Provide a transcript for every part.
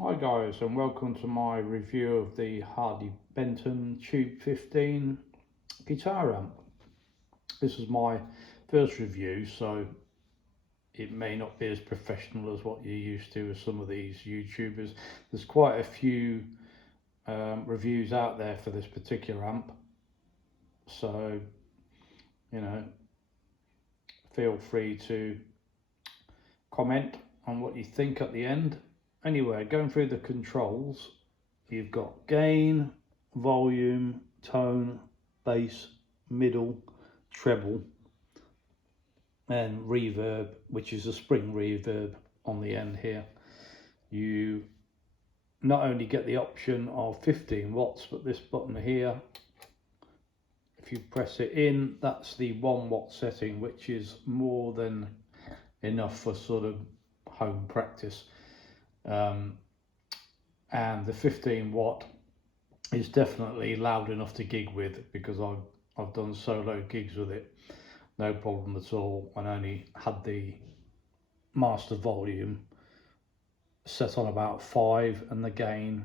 Hi guys, and welcome to my review of the Harley Benton Tube 15 guitar amp. This is my first review, so it may not be as professional as what you're used to with some of these YouTubers. There's quite a few reviews out there for this particular amp, so feel free to comment on what you think at the end. Anyway, going through the controls, you've got gain, volume, tone, bass, middle, treble, and reverb, which is a spring reverb on the end here. You not only get the option of 15 watts, but this button here, if you press it in, that's the 1 watt setting, which is more than enough for sort of home practice. And the 15 watt is definitely loud enough to gig with, because I've done solo gigs with it, no problem at all, and only had the master volume set on about 5 and the gain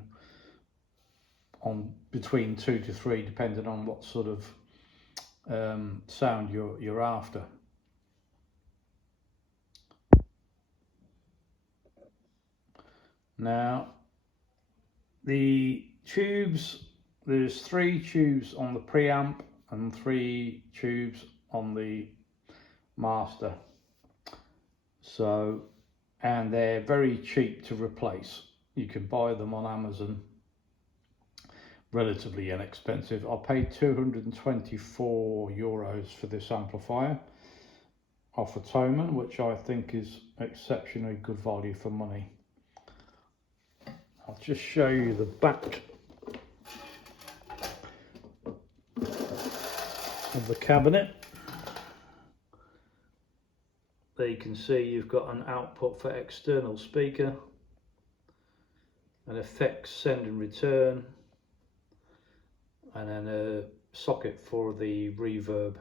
on between 2 to 3, depending on what sort of sound you're after. Now, the tubes, there's 3 tubes on the preamp and 3 tubes on the master. So, and they're very cheap to replace. You can buy them on Amazon, relatively inexpensive. I paid €224 for this amplifier off of Thomann, which I think is exceptionally good value for money. I'll just show you the back of the cabinet. There you can see you've got an output for external speaker, an effects send and return, and then a socket for the reverb.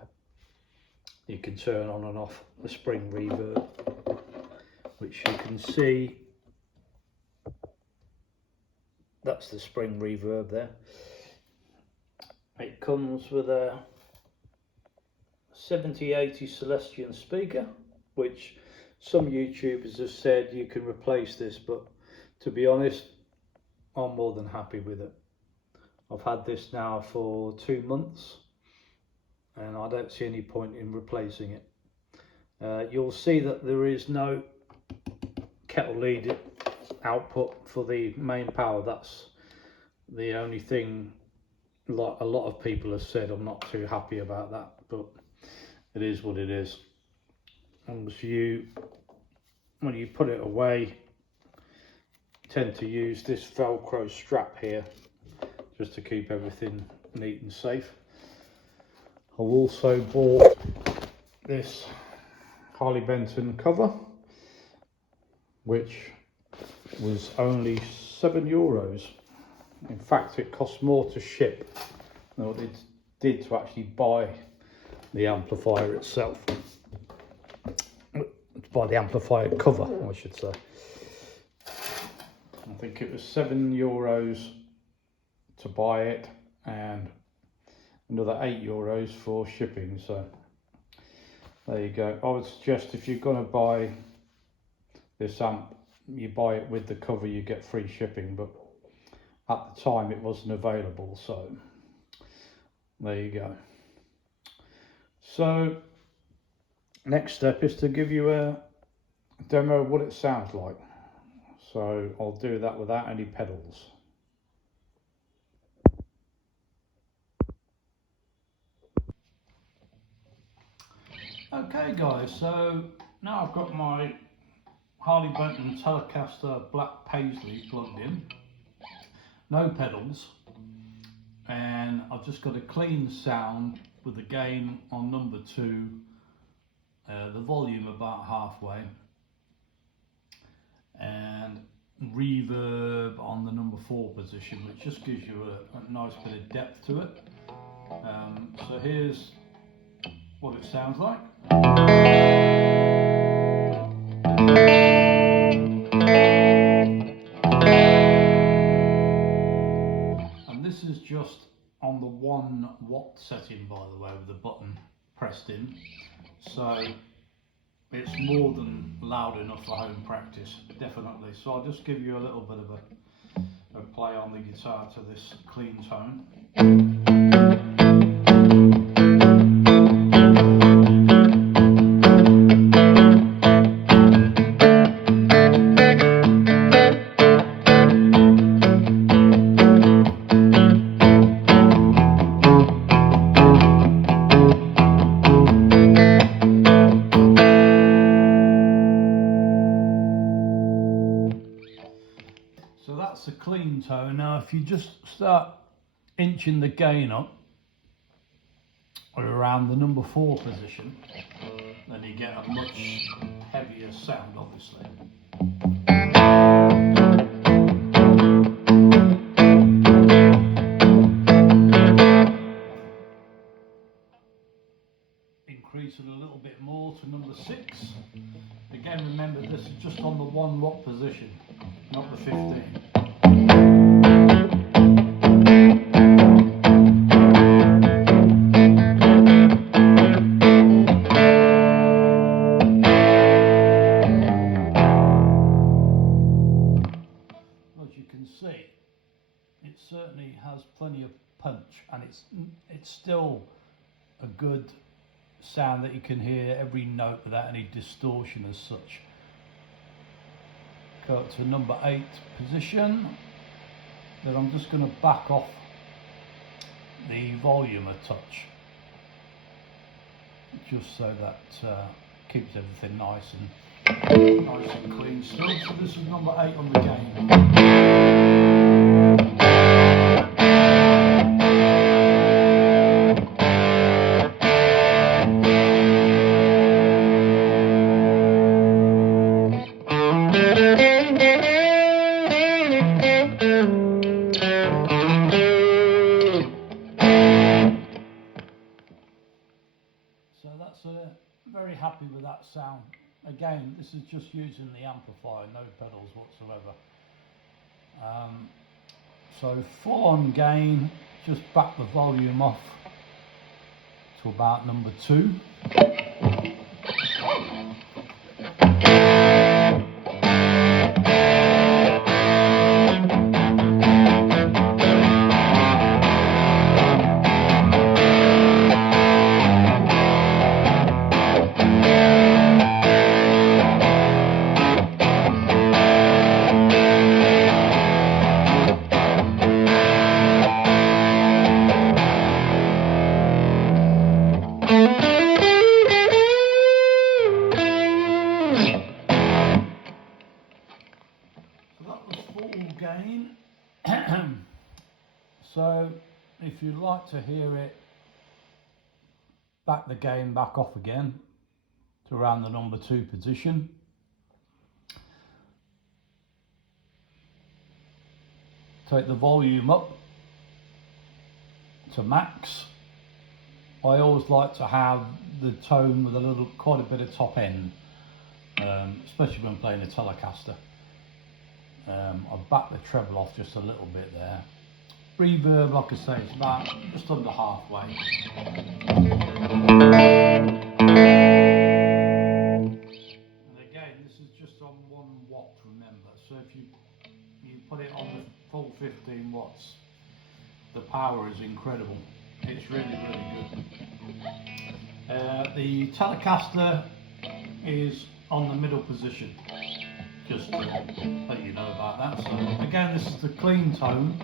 You can turn on and off the spring reverb, which you can see. That's the spring reverb there. It comes with a 7080 Celestion speaker, which some YouTubers have said you can replace this, but to be honest, I'm more than happy with it. I've had this now for 2 months and I don't see any point in replacing it. You'll see that there is no kettle lead output for the main power. That's the only thing, like a lot of people have said. I'm not too happy about that, but it is what it is. And when you put it away, tend to use this Velcro strap here just to keep everything neat and safe. I've also bought this Harley Benton cover, which was only €7. In fact, it cost more to ship than what it did to actually buy the amplifier itself. Buy the amplifier cover, I should say. I think it was €7 to buy it and another €8 for shipping. So there you go. I would suggest if you're going to buy this amp, you buy it with the cover, you get free shipping, but at the time it wasn't available, so there you go. So next step is to give you a demo of what it sounds like, so I'll do that without any pedals. Okay guys, so now I've got my Harley Benton Telecaster black Paisley plugged in, no pedals, and I've just got a clean sound with the gain on number 2, the volume about halfway, and reverb on the number 4 position, which just gives you a nice bit of depth to it. So here's what it sounds like. just on the 1 watt setting, by the way, with the button pressed in, so it's more than loud enough for home practice, definitely. So I'll just give you a little bit of a play on the guitar to this clean tone. So that's a clean tone. Now if you just start inching the gain up or around the number 4 position, then you get a much heavier sound, obviously. Increase it a little bit more to number 6. Again, remember this is just on the 1 watt position, not the 15. As you can see, it certainly has plenty of punch, and it's still a good sound that you can hear every note without any distortion as such. Go up to number 8 position. Then I'm just going to back off the volume a touch, just so that keeps everything nice and clean still. So this is number 8 on the gain. So that's very happy with that sound. Again, this is just using the amplifier, no pedals whatsoever. So full on gain, just back the volume off to about number 2. Gain. So if you'd like to hear it, back the gain back off again to around the number 2 position. Take the volume up to max. I always like to have the tone with quite a bit of top end, especially when playing a Telecaster. I've backed the treble off just a little bit there. Reverb, like I say, it's about just under halfway. And again, this is just on 1 watt, remember. So if you put it on the full 15 watts, the power is incredible. It's really, really good. The Telecaster is on the middle position. Just to let you know about that. So again, this is the clean tone.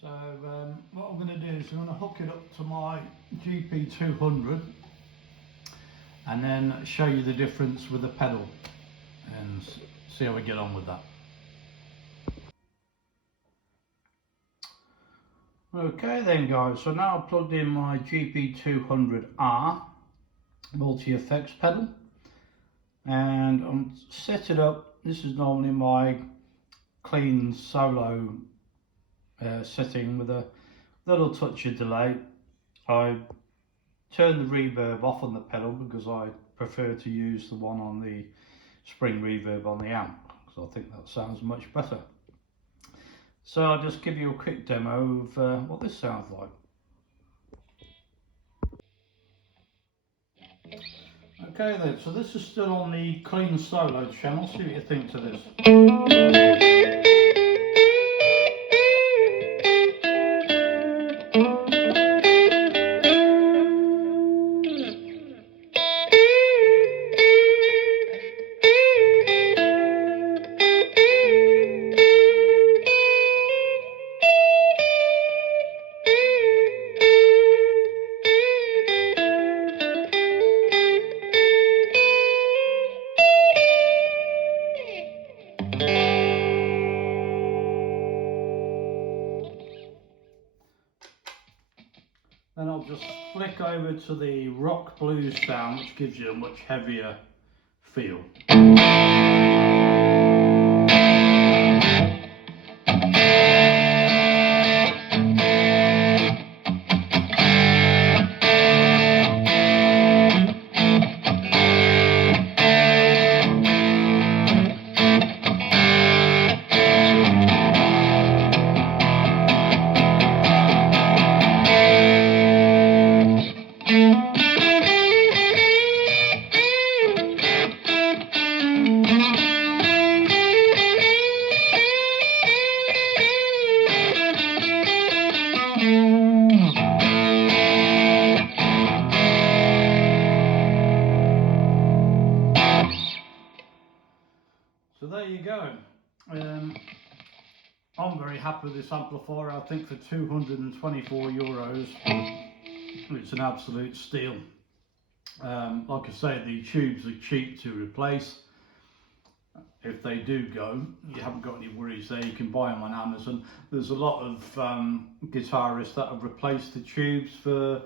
So what I'm going to do is I'm going to hook it up to my GP 200 and then show you the difference with the pedal and see how we get on with that. Okay then guys, so now I've plugged in my GP200R multi-effects pedal and I'm set it up. This is normally my clean solo setting with a little touch of delay. I turn the reverb off on the pedal because I prefer to use the one on the spring reverb on the amp because I think that sounds much better. So I'll just give you a quick demo of what this sounds like. Okay then, so this is still on the clean solo channel, see what you think to this. Then I'll just flick over to the rock blues sound, which gives you a much heavier feel. So there you go. I'm very happy with this amplifier. I think for €224, it's an absolute steal. Like I say, the tubes are cheap to replace. If they do go, you haven't got any worries there. You can buy them on Amazon. There's a lot of guitarists that have replaced the tubes for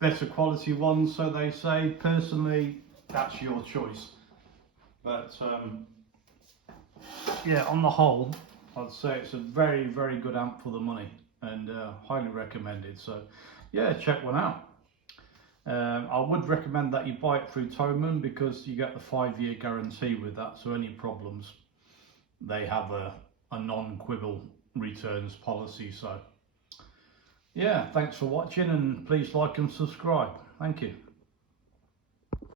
better quality ones, so they say. Personally, that's your choice. But yeah, on the whole, I'd say it's a very, very good amp for the money and highly recommended. So yeah, check one out. I would recommend that you buy it through Thomann because you get the 5-year guarantee with that. So any problems, they have a non-quibble returns policy. So yeah, thanks for watching and please like and subscribe. Thank you.